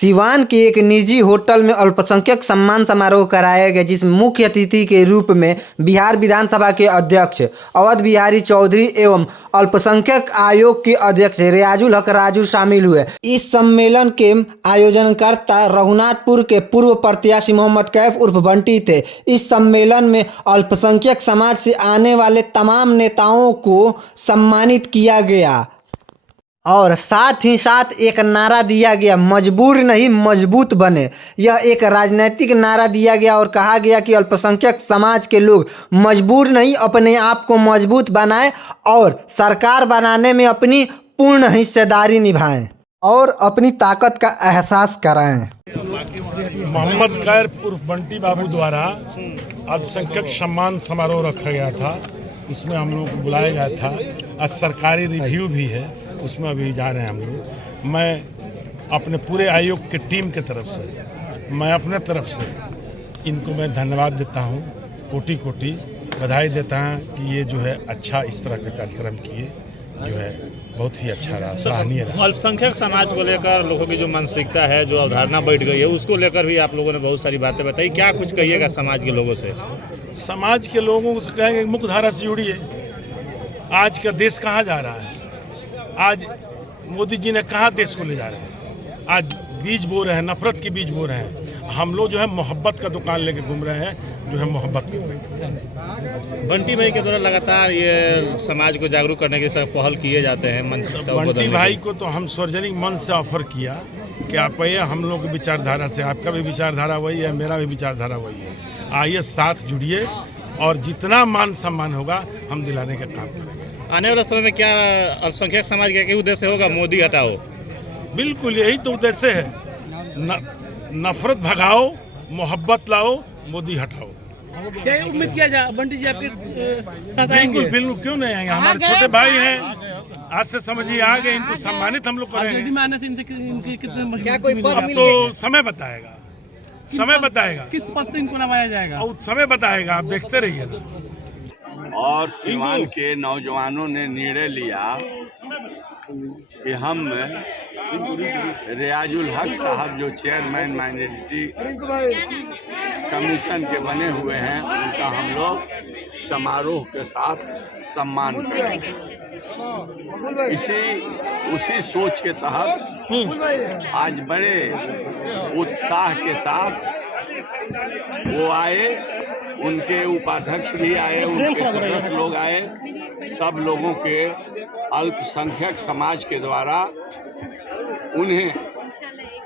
सिवान के एक निजी होटल में अल्पसंख्यक सम्मान समारोह कराया गया, जिसमें मुख्य अतिथि के रूप में बिहार विधानसभा के अध्यक्ष अवध बिहारी चौधरी एवं अल्पसंख्यक आयोग के अध्यक्ष रियाजुल हक राजू शामिल हुए। इस सम्मेलन के आयोजनकर्ता रघुनाथपुर के पूर्व प्रत्याशी मोहम्मद कैफ उर्फ बंटी थे। इस सम्मेलन में अल्पसंख्यक समाज से आने वाले तमाम नेताओं को सम्मानित किया गया और साथ ही साथ एक नारा दिया गया, मजबूर नहीं मजबूत बने। यह एक राजनीतिक नारा दिया गया और कहा गया कि अल्पसंख्यक समाज के लोग मजबूर नहीं, अपने आप को मजबूत बनाएं और सरकार बनाने में अपनी पूर्ण हिस्सेदारी निभाएं और अपनी ताकत का एहसास कराएं। मोहम्मद कैफ उर्फ बंटी बाबू द्वारा अल्पसंख्यक सम्मान समारोह रखा गया था, उसमें हम लोग को बुलाया गया था। आज सरकारी रिव्यू भी है, उसमें अभी जा रहे हैं हम लोग। मैं अपने पूरे आयोग के टीम के तरफ से, मैं अपने तरफ से इनको मैं धन्यवाद देता हूँ, कोटि कोटि बधाई देता हूँ कि ये जो है अच्छा इस तरह का कार्यक्रम किए, जो है बहुत ही अच्छा रहा, सराहनीय रहा। अल्पसंख्यक समाज को लेकर लोगों की जो मानसिकता है, जो अवधारणा बैठ गई है, उसको लेकर भी आप लोगों ने बहुत सारी बातें बताई। क्या कुछ कहिएगा समाज के लोगों से? समाज के लोगों से कहेंगे मुख्य धारा से जुड़िए। आज का देश कहाँ जा रहा है? आज मोदी जी ने कहा देश को ले जा रहे हैं। आज बीज बो रहे हैं, नफरत के बीज बो रहे हैं। हम लोग जो है मोहब्बत का दुकान लेके घूम रहे हैं, जो है मोहब्बत के। बंटी भाई के द्वारा लगातार ये समाज को जागरूक करने के पहल किए जाते हैं। बंटी भाई को तो हम सार्वजनिक मन से ऑफर किया कि आप आइए, हम लोग की विचारधारा से, आपका भी विचारधारा वही है, मेरा भी विचारधारा वही है, आइए साथ जुड़िए और जितना मान सम्मान होगा हम दिलाने का काम करेंगे। आने वाले समय में क्या अल्पसंख्यक समाज का उद्देश्य होगा? मोदी हटाओ। बिल्कुल यही तो उद्देश्य है। नफरत भगाओ, मोहब्बत लाओ, मोदी हटाओ। क्या उम्मीद किया जाए बंटी जी आपके साथ आएंगे? बिल्कुल बिल्कुल, क्यों नहीं आएंगे? हमारे छोटे भाई हैं, आज से समझिए आ गए, इनको सम्मानित हम लोग करेंगे। क्या कोई अब तो समय बताएगा, समय बताएगा किस पद से इनको नवाया जाएगा? और समय बताएगा, आप देखते रहिए ना। और सिवान के नौजवानों ने निर्णय लिया कि हम रियाजुल हक साहब जो चेयरमैन माइनॉरिटी कमीशन के बने हुए हैं, उनका हम लोग समारोह के साथ सम्मान करेंगे। उसी सोच के तहत आज बड़े उत्साह के साथ वो आए, उनके उपाध्यक्ष भी आए, उनके सदस्य लोग आए। सब लोगों के अल्पसंख्यक समाज के द्वारा उन्हें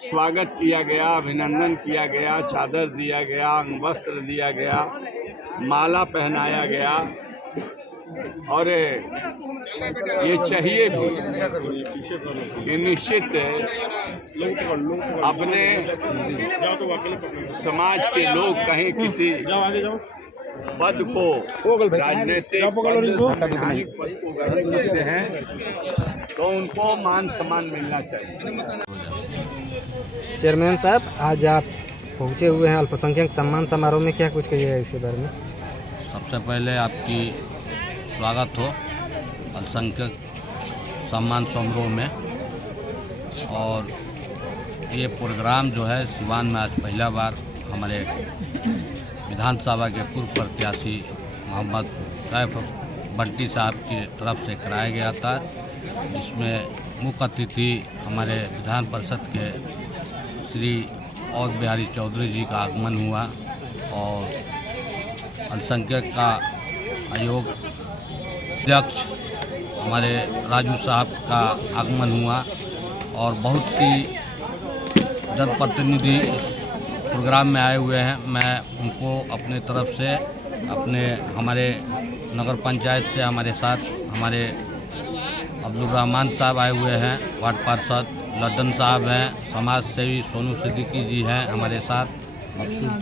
स्वागत किया गया, अभिनंदन किया गया, चादर दिया गया, अंगवस्त्र दिया गया, माला पहनाया गया। और ये चाहिए भी कि निश्चित अपने समाज के लोग कहीं किसी पद को, राजनीतिक पद को ग्रहण करते हैं तो उनको मान सम्मान मिलना चाहिए। चेयरमैन साहब, आज आप पहुंचे हुए हैं अल्पसंख्यक सम्मान समारोह में, क्या कुछ कहिएगा इसके बारे में? सबसे पहले आपकी स्वागत हो अल्पसंख्यक सम्मान समारोह में। और ये प्रोग्राम जो है सिवान में आज पहला बार हमारे विधानसभा के पूर्व प्रत्याशी मोहम्मद कैफ बंटी साहब की तरफ से कराया गया था, जिसमें मुख्य अतिथि हमारे विधान परिषद के श्री अवध बिहारी चौधरी जी का आगमन हुआ और अल्पसंख्यक का आयोग अध्यक्ष हमारे राजू साहब का आगमन हुआ और बहुत सी जनप्रतिनिधि प्रोग्राम में आए हुए हैं। मैं उनको अपने तरफ से, हमारे नगर पंचायत से हमारे साथ हमारे अब्दुल रहमान साहब आए हुए हैं, वार्ड पार्षद लड्डन साहब हैं, समाज सेवी सोनू सिद्दीकी जी हैं हमारे साथ, मकसूद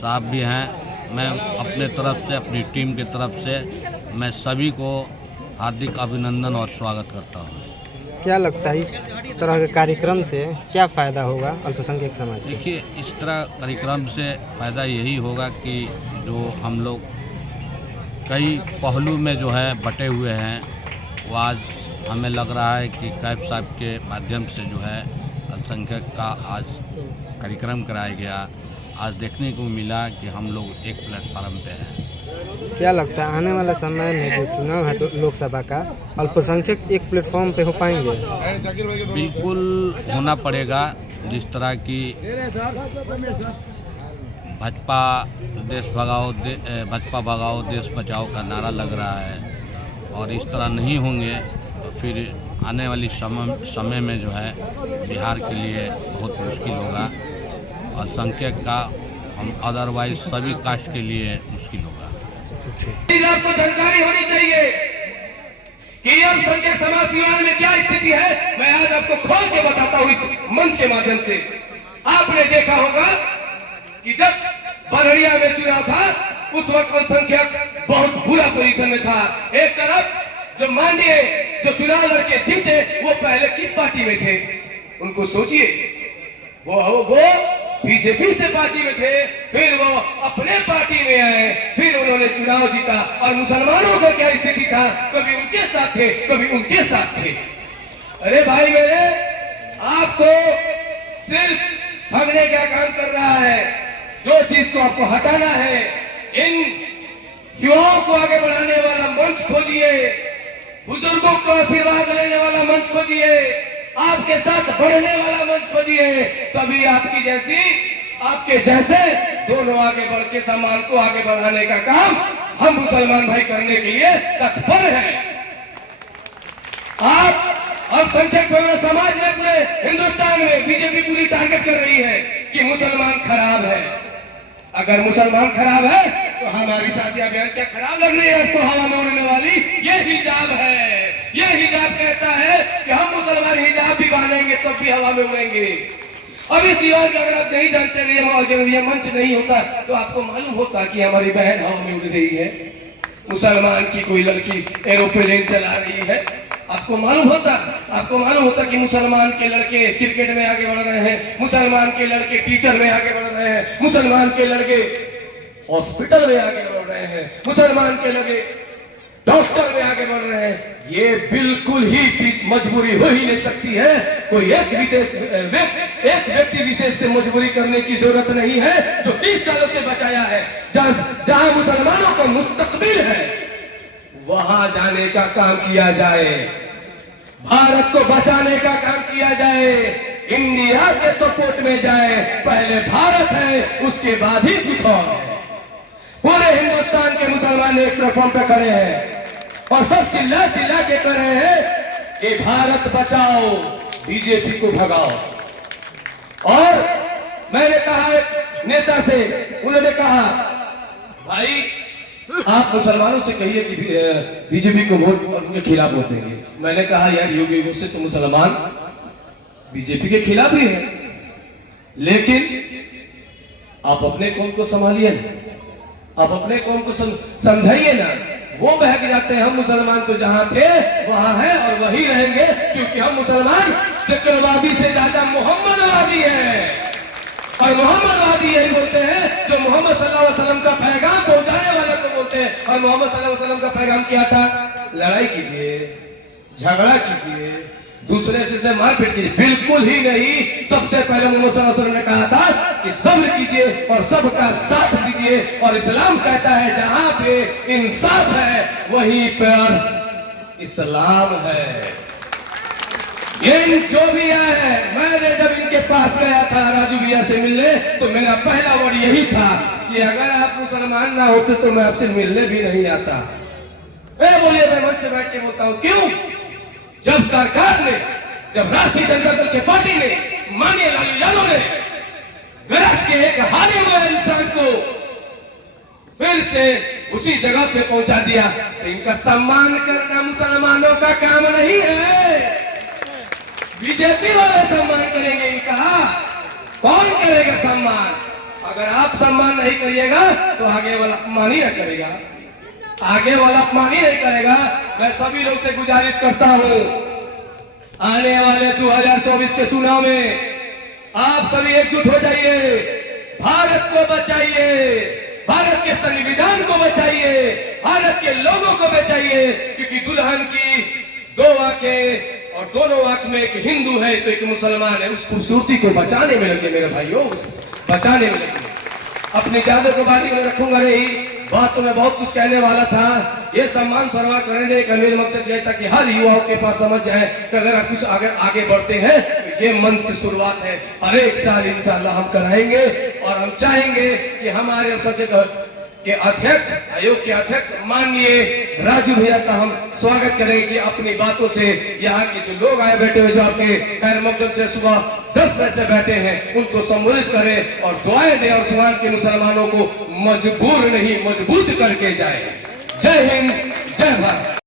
साहब भी हैं। मैं अपने तरफ से, अपनी टीम की तरफ से मैं सभी को हार्दिक अभिनंदन और स्वागत करता हूँ। क्या लगता है इस तरह के कार्यक्रम से क्या फ़ायदा होगा अल्पसंख्यक समाज को? देखिए, इस तरह कार्यक्रम से फ़ायदा यही होगा कि जो हम लोग कई पहलू में जो है बटे हुए हैं, वो आज हमें लग रहा है कि कैफ साहब के माध्यम से जो है अल्पसंख्यक का आज कार्यक्रम कराया गया। आज देखने को मिला कि हम लोग एक प्लेटफार्म पे हैं। क्या लगता है आने वाला समय में जो चुनाव है लोकसभा का, अल्पसंख्यक एक प्लेटफॉर्म पे हो पाएंगे? बिल्कुल होना पड़ेगा। जिस तरह की भाजपा भगाओ देश बचाओ का नारा लग रहा है, और इस तरह नहीं होंगे तो फिर आने वाली समय में जो है बिहार के लिए बहुत मुश्किल होगा। और संख्यक का हम अदरवाइज सभी कास्ट के लिए मुश्किल होगा। आपको जानकारी होनी चाहिए कि अल्पसंख्यक समाज सीवान में क्या स्थिति है। मैं आज आपको खोल के बताता हूँ इस मंच के माध्यम से। आपने देखा होगा कि जब बरड़िया में चुनाव था उस वक्त अल्पसंख्यक बहुत बुरा पोजीशन में था। एक तरफ जो माननीय जो चुनाव लड़के जीते वो पहले किस पार्टी में थे, उनको सोचिए। वो बीजेपी से पार्टी में थे, फिर वो अपने पार्टी में आए, फिर उन्होंने चुनाव जीता। और मुसलमानों का क्या स्थिति था, कभी उनके साथ थे कभी उनके साथ थे। अरे भाई मेरे, आपको सिर्फ भगने का काम कर रहा है। जो चीज को आपको हटाना है, इन युवाओं को आगे बढ़ाने वाला मंच खोलिए, बुजुर्गों को आशीर्वाद लेने वाला मंच खोलिए, आपके साथ बढ़ने वाला मंच खोलिए। तभी आपके जैसे दोनों आगे बढ़ के सम्मान को आगे बढ़ाने का काम हम मुसलमान भाई करने के लिए तत्पर हैं। आप अल्पसंख्यक समाज में पूरे हिंदुस्तान में बीजेपी पूरी टारगेट कर रही है कि मुसलमान खराब है। अगर मुसलमान खराब है तो हमारी शादियां बयान क्या खराब लग रही है आपको? हवा में उड़ने वाली ये हिजाब है। ये हिजाब कहता है कि हम मुसलमान हिजाब भी बांधेंगे तो भी हवा में उड़ेंगे। अब इस युवा के अगर आप नहीं जानते, ये मंच नहीं होता तो आपको मालूम होता कि हमारी बहन हवा में उड़ रही है, मुसलमान की कोई लड़की एरोप्लेन चला रही है। आपको मालूम होता कि मुसलमान के लड़के क्रिकेट में आगे बढ़ रहे हैं, मुसलमान के लड़के टीचर में आगे बढ़ रहे हैं, मुसलमान के लड़के हॉस्पिटल में आगे बढ़ रहे हैं, मुसलमान के लड़के डॉक्टर में आगे बढ़ रहे हैं। ये बिल्कुल ही मजबूरी हो ही नहीं सकती है। कोई एक व्यक्ति विशेष से मजबूरी करने की जरूरत नहीं है। जो 30 सालों से बचाया है, जहां मुसलमानों का मुस्तकबिल है, वहां जाने का काम किया जाए, भारत को बचाने का काम किया जाए, इंडिया के सपोर्ट में जाए। पहले भारत है, उसके बाद ही कुछ और है। पूरे हिंदुस्तान के मुसलमान एक प्लेटफॉर्म पे खड़े हैं और सब चिल्ला चिल्ला के कर रहे हैं कि भारत बचाओ, बीजेपी को भगाओ। और मैंने कहा एक नेता से, उन्होंने कहा भाई आप मुसलमानों से कहिए कि बीजेपी को वोट उनके खिलाफ वोट देंगे। मैंने कहा यार योगी से तो मुसलमान बीजेपी के खिलाफ ही है, लेकिन आप अपने कौम को संभालिए ना, आप अपने कौम को समझाइए ना। वो बहक जाते हैं हम मुसलमान तो जहां थे वहां है और वही रहेंगे, क्योंकि हम मुसलमान सेकुलरवादी से ज्यादा मोहम्मदवादी है। और मोहम्मदवादी यही बोलते हैं जो मोहम्मद सल्लल्लाहु अलैहि वसल्लम का पैगाम पहुंचाने वाले को बोलते हैं। और मोहम्मद सल्लल्लाहु अलैहि वसल्लम का पैगाम क्या था? लड़ाई कीजिए, झगड़ा कीजिए, दूसरे से मारपीट कीजिए, बिल्कुल ही नहीं। सबसे पहले मोहम्मद सल्लल्लाहु अलैहि वसल्लम ने कहा था कि सब्र कीजिए और सबका साथ दीजिए। और इस्लाम कहता है जहां पे इंसाफ है वहीं पर इस्लाम है। ये जो भी आया है, मैंने जब इनके पास गया था राजू भैया से मिलने, तो मेरा पहला वर्ड यही था कि अगर आप मुसलमान ना होते तो मैं आपसे मिलने भी नहीं आता। बोलिए, मैं मंच पे बैठ के बोलता हूँ क्यों? जब सरकार ने, जब राष्ट्रीय जनता दल की पार्टी ने, माननीय लालू यादव ने गरज के एक हारे हुए इंसान को फिर से उसी जगह पे पहुंचा दिया, तो इनका सम्मान करना मुसलमानों का काम नहीं है। बीजेपी वाले सम्मान करेंगे इनका, कौन करेगा सम्मान? अगर आप सम्मान नहीं करिएगा तो आगे वाला अपमान ही न करेगा, आगे वाला अपमान ही नहीं करेगा। मैं सभी लोग से गुजारिश करता हूं, आने वाले 2024 के चुनाव में आप सभी एकजुट हो जाइए, भारत को बचाइए, भारत के संविधान को बचाइए, भारत के लोगों को बचाइए। क्योंकि दुल्हन की 2 आंखें और दोनों आंख में एक हिंदू है तो एक मुसलमान है, उस खूबसूरती को बचाने में लगे मेरे भाइयों, बचाने में लगे। अपनी जादू को बारी में रखूंगा नहीं, बात तो मैं बहुत कुछ कहने वाला था। ये सम्मान सर्वा करने का मेरा मकसद यह था कि हर युवाओं के पास समझ जाए कि अगर आप कुछ आगे बढ़ते हैं तो ये मन से शुरुआत है। हर एक साल इंशाअल्लाह हम कराएंगे और हम चाहेंगे कि हमारे के अध्यक्ष, आयोग के अध्यक्ष माननीय राजू भैया का हम स्वागत करेंगे कि अपनी बातों से यहाँ के जो लोग आए बैठे हुए जो आपके खैर मकदम से सुबह 10 बजे से बैठे हैं उनको संबोधित करें और दुआएं दें और सीवान के मुसलमानों को मजबूर नहीं मजबूत करके जाए। जय हिंद, जय भारत।